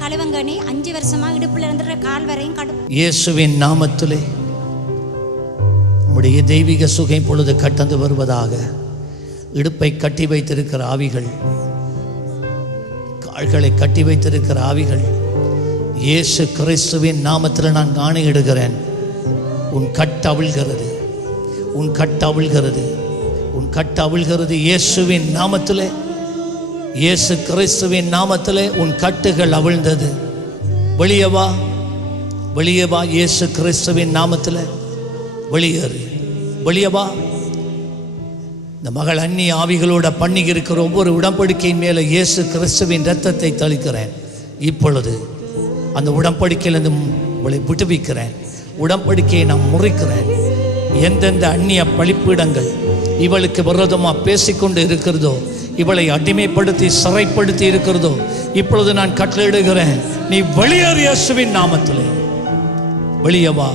கழுவங்கானி 5 வருஷமா இடுப்புல இருந்துற கால் வரையும் இயேசுவின் நாமத்திலே உம்முடைய தெய்வீக சுகம் பொழுது கட்டந்து வருவதாக. இடுப்பை கட்டி வைத்திருக்கிற ஆவிகள், கால்களை கட்டி வைத்திருக்கிற ஆவிகள், இயேசு கிறிஸ்துவின் நாமத்தில் நான் ஆணையிடுகிறேன். உன் கட்டு அவிழ்கிறது, உன் கட்டு அவிழ்கிறது, உன் கட்டு அவிழ்கிறது. இயேசுவின் நாமத்திலே, இயேசு கிறிஸ்துவின் நாமத்திலே உன் கட்டுகள் அவிழ்ந்தது. வெளியே வா, வெளியே வா. இயேசு கிறிஸ்துவின் நாமத்தில் வெளியேறு, வெளியே வா. இந்த மகள் அந்நிய ஆவிகளோட பண்ணி இருக்கிற ஒவ்வொரு உடன்படிக்கையின் மேலே இயேசு கிறிஸ்துவின் இரத்தத்தை தெளிக்கிறேன். இப்பொழுது அந்த உடன்படிக்கையிலிருந்து இவளை விடுவிக்கிறேன். உடன்படிக்கையை நான் முறிக்கிறேன். எந்தெந்த அந்நிய பலிப்பீடங்கள் இவளுக்கு விரோதமாக பேசிக்கொண்டு இருக்கிறதோ, இவளை அடிமைப்படுத்தி சிறைப்படுத்தி இருக்கிறதோ, இப்பொழுது நான் கட்டளையிடுகிறேன். நீ வெளியேறு இயேசுவின் நாமத்திலே. வெளியே வா,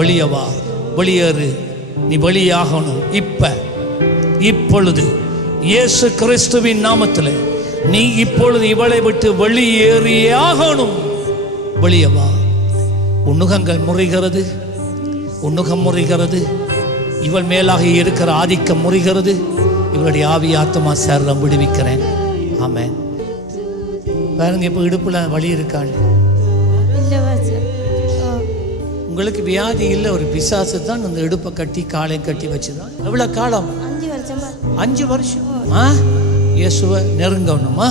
வெளியே வா, வெளியேறு. நீ வெளியாகணும். இப்பொழுது இயேசு கிறிஸ்துவின் நாமத்திலே நீ இப்பொழுது இவளை விட்டு வெளியேறியாகணும். வெளியே வா. உன்னுகங்கள் முறிகிறது, உன்னுகம் முறிகிறது. இவள் மேலாக இருக்கிற ஆதிக்கம் முறிகிறது. இவளுடைய ஆவி ஆத்மா சேர விடுவிக்கிறேன். ஆமென். பாருங்க, இப்போ இடுப்புல வலி இருக்காள். உங்களுக்கு வியாதி இல்லை, ஒரு பிசாசு தான் அந்த இடுப்பை கட்டி காலை கட்டி வச்சுதான். எவ்வளவு காலம்? 5 வருஷம். இயேசுவை நெருங்கணுமா?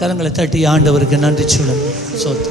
கரங்களை தட்டி ஆண்டவருக்கு நன்றி சொல்லுங்க. சோத்து